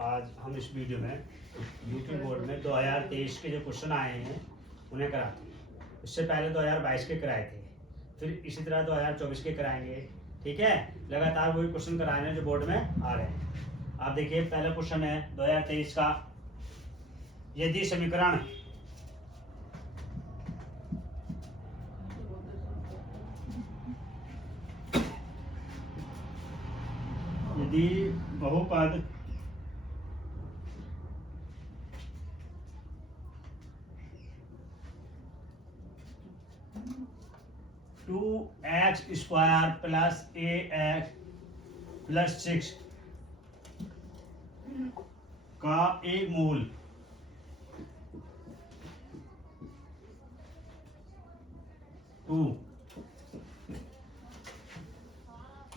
आज हम इस वीडियो में यूपी बोर्ड में 2023 के जो क्वेश्चन आए हैं उन्हें कराते हैं। इससे पहले 2022 के कराए थे, फिर इसी तरह 2024 के कराएंगे। ठीक है, लगातार वही क्वेश्चन कराए हैं जो बोर्ड में आ रहे हैं। आप देखिए, पहला क्वेश्चन है 2023 का। यदि समीकरण यदि बहुपद two x square plus a x plus 6 का एक मूल टू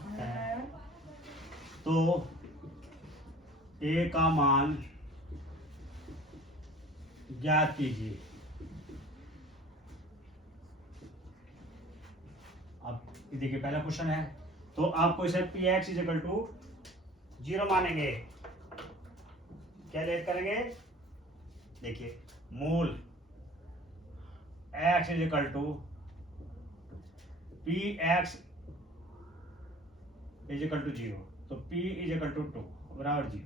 है तो ए का मान ज्ञात कीजिए। अब देखिए, पहला क्वेश्चन है तो आपको इसे p x is equal to 0 मानेंगे। क्या लेट करेंगे? देखिए, मूल x is equal to p x is equal to 0, तो p इज इक्वल टू 2 बराबर 0।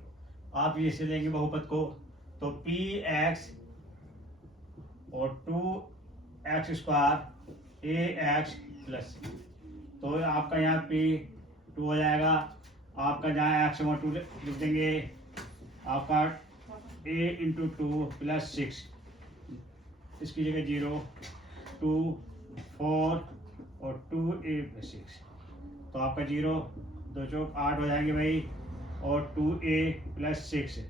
आप ये से लेंगे बहुपद को, तो पी एक्स और 2x स्क्वायर ए एक्स प्लस, तो आपका यहाँ p 2 हो जाएगा। आपका जहाँ x 2 लिख देंगे, आपका a इंटू 2 प्लस 6, इसकी जगह 0 2 4 और 2a प्लस 6, तो आपका 0 2 चौक 8 हो जाएंगे भाई, और 2a प्लस 6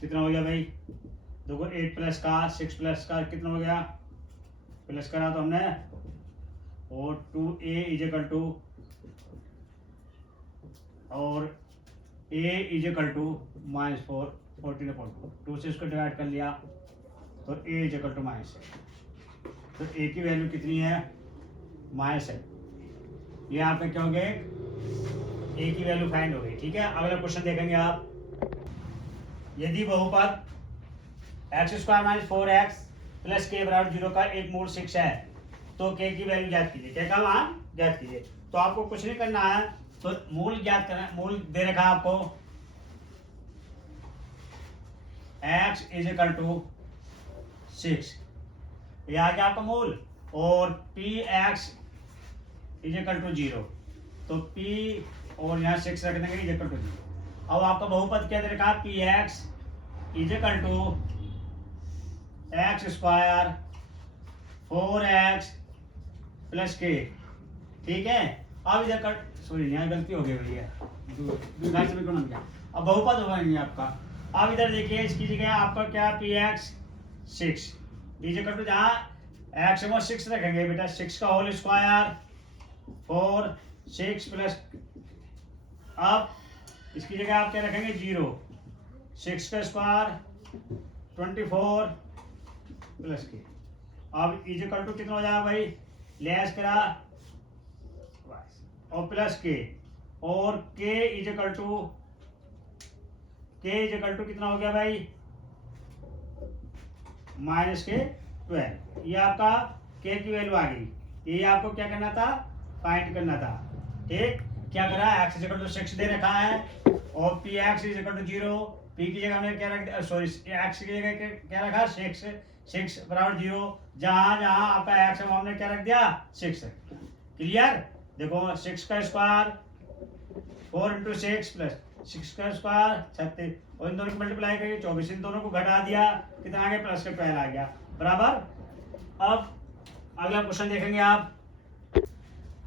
कितना हो गया भाई? देखो 8 प्लस का 6 प्लस का कितना हो गया? प्लस करा तो हमने, और 2a इज इक्वल टू, और a इज इक्वल टू -4 14/2, 2 से इसको डिवाइड कर लिया तो a इज इक्वल टू -6, तो a की वैल्यू कितनी है? -7। ये आपका क्या हो गया? a की वैल्यू फाइंड हो गई। ठीक है, अगला क्वेश्चन देखेंगे आप। यदि बहुपद x square minus 4x plus के बराबर 0 का एक मूल 6 है तो k की वैल्यू ज्ञात कीजिए। k का मान ज्ञात कीजिए। तो आपको कुछ नहीं करना है, तो मूल ज्ञात करना। मूल दे रखा है आपको x इज इक्वल टू 6, ये आ गया आपका मूल, और p x is equal to 0, तो p और यहाँ 6 रख देंगे इज इक्वल टू 0। अब आपका बहुपद क्या दे रखा है? P x is equal to x square 4x plus k. ठीक है, अब इधर कर, सॉरी यहाँ गलती हो गई भैया, अब बहुपद होगा नहीं आपका। अब इधर देखिए, इसकी जगह आपका क्या? P x 6 is equal to, जहाँ एक्स में 6 रखेंगे बेटा, 6 का होल स्क्वायर 4 6 प्लस, अब इसकी जगह आप क्या रखेंगे? 0 6 का स्क्वायर 24 प्लस के। अब इज इक्वल टू कितना हो जाएगा भाई? लेस करा और प्लस के, और के इज इक्वल टू कितना हो गया भाई? -12। ये आपका के की वैल्यू आ गई। ये आपको क्या करना था? फाइंड करना था। ठीक, क्या करा? x इज इक्वल टू 6 दे रखा है, और p x is equal to 0, p की जगह हमने क्या रख दिया? सॉरी, x की जगह क्या रखा? 6 बराबर 0, जहां जहां आपका x है वो हमने क्या रख दिया? 6। क्लियर? देखो 6 का स्क्वायर 4 इंटू 6 प्लस 6 का स्क्वायर 36, और इन दोनों को मल्टीप्लाई करके 24, इन दोनों को घटा दिया, कितना आ गया? प्लस का 12 आ गया बराबर। अब अगला क्वेश्चन देखेंगे आप।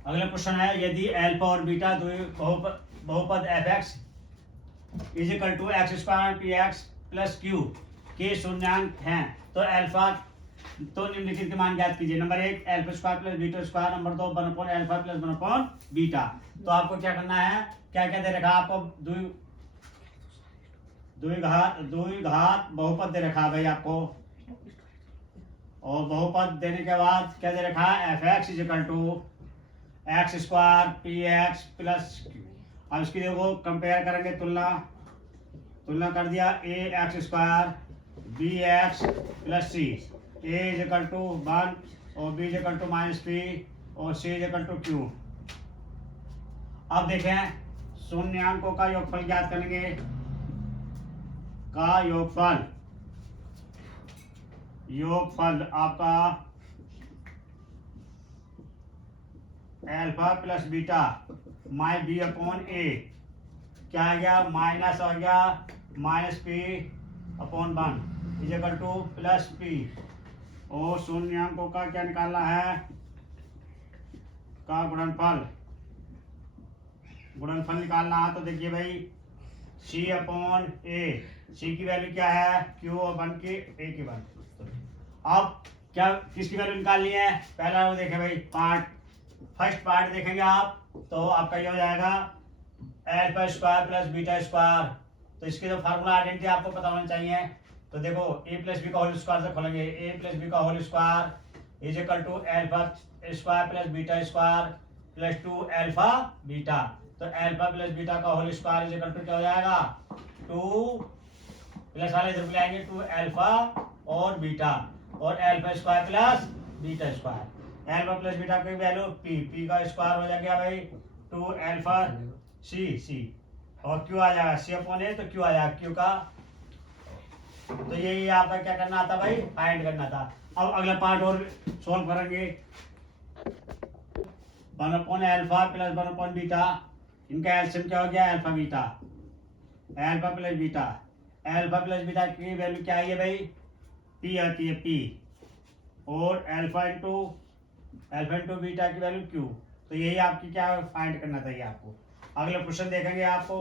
अगला क्वेश्चन है, यदि अल्फा और बीटा दो बहुपद f x is equal to x square P x plus q के शून्यांक हैं, तो अल्फा, तो निम्नलिखित के मान ज्ञात कीजिए। Number 1 alpha square plus beta square, number 2 1 upon alpha plus 1 upon beta. तो आपको क्या करना है? क्या क्या दे रखा है आपको? द्विघात बहुपद दे रखा है भाई आपको, और बहुपद देने के बाद क्या दे रखा है? F x is equal to x square P x plus Q. अब इसकी देखो कंपेयर करेंगे, तुलना तुलना कर दिया A X square B X plus C, A is equal to 1 और B is equal to minus P और C is equal to Q. अब देखें शून्यांकों का योगफल ज्ञात करेंगे, का योगफल, योगफल आपका अल्फा प्लस बीटा माई बी अपॉन ए क्या आ गया, माइनस आ गया minus P upon 1 is equal two plus P. और शून्यांकों का क्या निकालना है, का गुणनफल, गुणनफल निकालना है। तो देखिए भाई सी अपॉन ए, सी की वैल्यू क्या है क्यू और 1 की ए की 1। अब क्या किसकी वैल्यू निकालनी है, पहला वो देखें भाई पार्ट, फर्स्ट पार्ट देखेंगे आप तो आपका ये हो जाएगा alpha square plus beta square. तो इसके जो फार्मूला आइडेंटिटी आपको पता होना चाहिए। तो देखो ए प्लस बी का होल स्क्वायर से खोलेंगे, ए प्लस बी का whole square is equal to alpha square plus beta square plus 2 alpha beta. तो अल्फा प्लस बीटा का whole square is equal to क्या हो जाएगा 2 प्लस वाले इधर बुलाएंगे 2 अल्फा और बीटा और alpha square plus beta square. Alpha plus beta की वैल्यू पी, पी का स्क्वायर हो जाएगा भाई 2 अल्फा सी और क्यू आ जाएगा सी अपॉन ए, तो क्यू आ जाएगा क्यू का। तो यही आपका क्या करना था भाई, फाइंड करना था। अब अगला पार्ट और सॉल्व करेंगे। 1 upon alpha plus 1 upon beta, इनका एलसीएम क्या हो गया alpha beta, alpha plus beta. Alpha plus beta की वैल्यू क्या आई है भाई, पी आती है पी, और अल्फा इंटू बीटा की वैल्यू क्यू। तो यही आपकी क्या फाइंड करना चाहिए आपको। अगला क्वेश्चन देखेंगे आपको।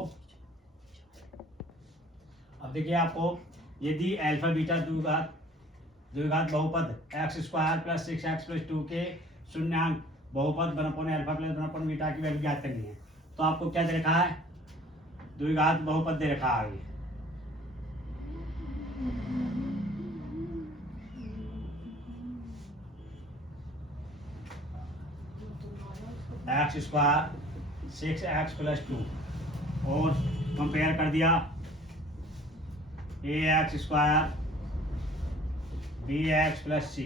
अब देखिए आपको यदि अल्फा बीटा द्विघात बहुपद x square plus 6x plus 2 के शून्यांक बहुपद 1 upon alpha plus 1 upon beta की वैल्यू ज्ञात करनी है। तो आपको क्या दे रखा है, द्विघात बहुपद दे रखा है एक्स स्क्वायर 6x प्लस 2 और कंपेयर कर दिया A X square B X plus C,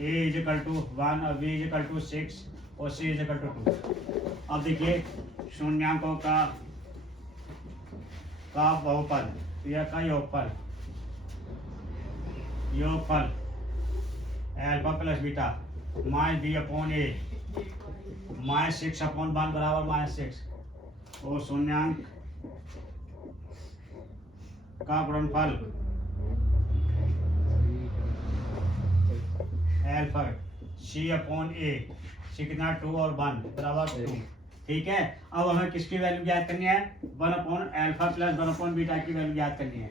A is equal to 1 और बी इज इक्वल टू 6 और सी इज इक्वल टू 2। अब देखिए शून्यांकों का बहुपद या का योगफल, योगफल alpha plus beta minus B upon A minus 6 upon 1 बराबर माइनस 6 और शून्यांक का गुणनफल अल्फा सी अपॉन ए, सी कितना 2 और 1 बराबर 2। ठीक है, अब हमें किसकी वैल्यू ज्ञात करनी है, 1 upon alpha plus 1 upon beta की वैल्यू ज्ञात करनी है,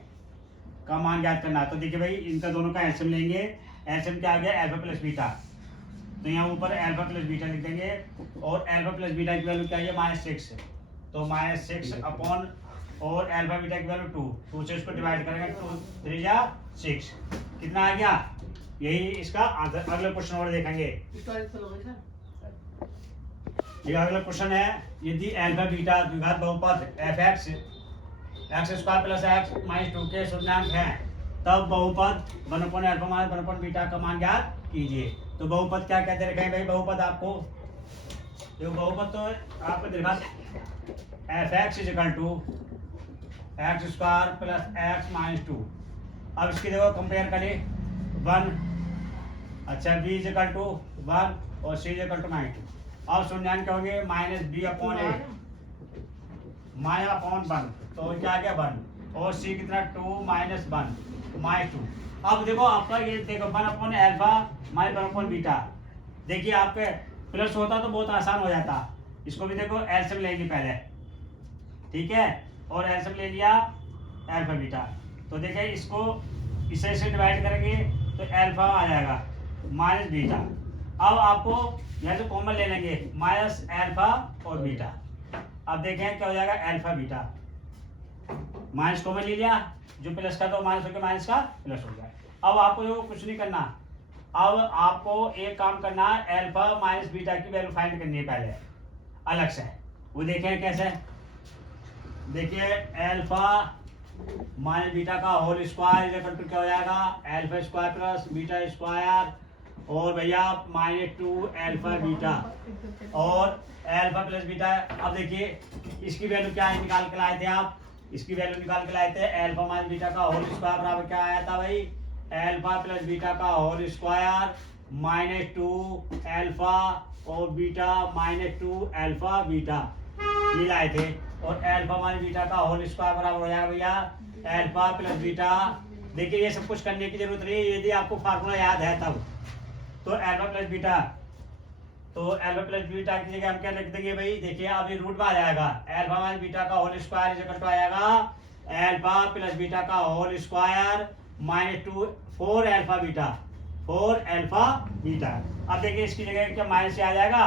का मान ज्ञात करना है। तो देखिए भाई इनका दोनों का एलसीएम लेंगे, एलसीएम क्या आ गया अल्फा प्लस बीटा, तो यहाँ ऊपर अल्फा प्लस बीटा लिख देंगे और अल्फा प्लस बीटा की वैल्यू क्या है माइनस 6, तो माइनस 6 अपॉन और अल्फा बीटा की वैल्यू 2 से इसको डिवाइड करेंगे 2 3 जा 6 कितना आ गया, यही इसका आंसर। अगला क्वेश्चन और देखेंगे। ये अगला क्वेश्चन है, यदि अल्फा बीटा द्विघात बहुपद f x square plus x minus 2 के शून्यांक हैं तब बहुपद 1 upon alpha minus 1 upon beta का मान ज्ञात कीजिए। तो बहुपद क्या कहते रखे भाई, बहुपद आपको जो बहुपद तो आपको दिखा f x is equal to x square plus x minus 2। अब इसकी देखो कंपेयर करें 1, अच्छा बी इज इक्वल टू 1 और सी इज इक्वल टू -2। अब शून्यांक क्या होंगे minus B upon A minus upon 1, तो क्या आ गया 1 और सी कितना 2 माइनस 1 माइनस 2। अब देखो आपका ये देखो 1 upon alpha minus 1 upon beta, देखिए आपके प्लस होता तो बहुत आसान हो जाता। इसको भी देखो एलसीएम लेंगे पहले, ठीक है, और एलसीएम ले लिया अल्फा बीटा, तो देखिए इसको इसे डिवाइड करेंगे तो अल्फा आ जाएगा माइनस बीटा। अब आपको यहाँ से कॉमन ले लेंगे माइनस अल्फा और बीटा, अब देखें क्या हो जाएगा अल्फा बीटा, माइनस कॉमन ले लिया, जो प्लस का तो माइनस हो गया, माइनस का प्लस हो गया। अब आपको जो कुछ नहीं करना, अब आपको एक काम करना है, अल्फा माइनस बीटा की वैल्यू फाइंड करनी है पहले अलग से। वो देखें कैसे, देखिए अल्फा माइनस बीटा का whole square is equal to क्या हो जाएगा, alpha square plus beta square, और भैया -2 अल्फा बीटा और अल्फा प्लस बीटा। अब देखिए इसकी वैल्यू क्या है, निकाल के लाए थे आप, इसकी वैल्यू निकाल के लाए थे, अल्फा माइनस बीटा का होल स्क्वायर बराबर क्या आया था भाई, अल्फा प्लस बीटा का होल स्क्वायर -2 अल्फा और बीटा -2 अल्फा बीटा, ये लाए थे। और अल्फा माइनस बीटा का होल स्क्वायर बराबर हो जाएगा भैया अल्फा प्लस बीटा। देखिए ये सब कुछ करने की जरूरत नहीं है, यदि आपको फार्मूला याद है तब। तो अल्फा प्लस बीटा, तो अल्फा प्लस बीटा की जगह हम क्या लिख देंगे भाई, देखिए अब ये रूट में आ जाएगा, अल्फा माइनस बीटा का whole square is equal to आएगा अल्फा प्लस बीटा का whole square -2 4 alpha beta, 4 alpha beta. अब देखिए इसकी जगह क्या माइनस से आ जाएगा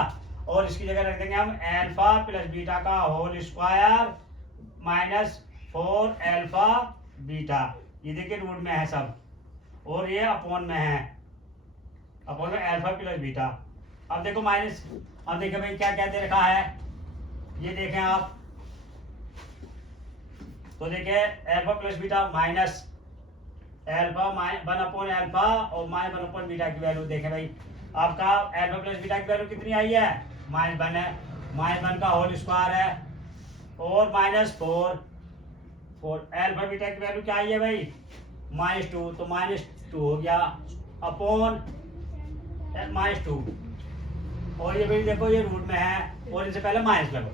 और इसकी जगह रख देंगे हम अल्फा प्लस बीटा का होल स्क्वायर -4 अल्फा बीटा। ये देखिए रूट में है सब, और ये अपॉन में है, अपॉन में अल्फा प्लस बीटा। अब देखो माइनस, अब देखो भाई क्या क्या दे रखा है, ये देखें आप, तो देखिए alpha plus beta minus alpha 1 alpha और -1 बीटा की वैल्यू देखें भाई, आपका अल्फा प्लस बीटा की वैल्यू कितनी आई है, -1 है, -1 का होल स्क्वायर है और -4 अल्फा बीटा की वैल्यू क्या आई है भाई, -2, तो -2 हो गया अपॉन -2, और ये भाई देखो ये रूट में है और इनसे पहले माइनस लगो।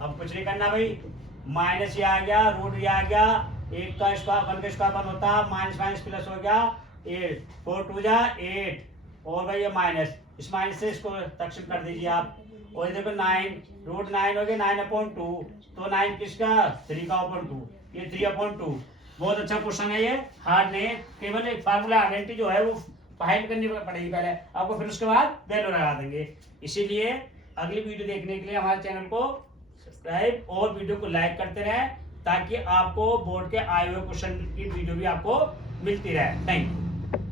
अब कुछ नहीं करना भाई, माइनस ये आ गया, रूट ये आ गया, 1 का स्क्वायर 1 का स्क्वायर 1 होता, माइनस माइनस प्लस हो गया 8, 4 2 जा 8, और भाई ये माइनस, इस माइनस से इसको तकसीम कर दीजिए आप, और ये देखो 9, रूट 9 हो गया 9/2, तो 9 किसका 3 का अपॉन 2, ये 3/2। बहुत अच्छा क्वेश्चन है ये, हार्ड नहीं है, केवल एक फार्मूला आइडेंटिटी जो है वो फाइंड करनी पड़ेगी पहले आपको, फिर उसके बाद वैल्यू लगा देंगे। इसीलिए अगली वीडियो देखने के लिए हमारे चैनल को सब्सक्राइब और वीडियो को लाइक करते रहें, ताकि आपको बोर्ड के आए हुए क्वेश्चन की वीडियो भी आपको मिलती रहे। Thank you.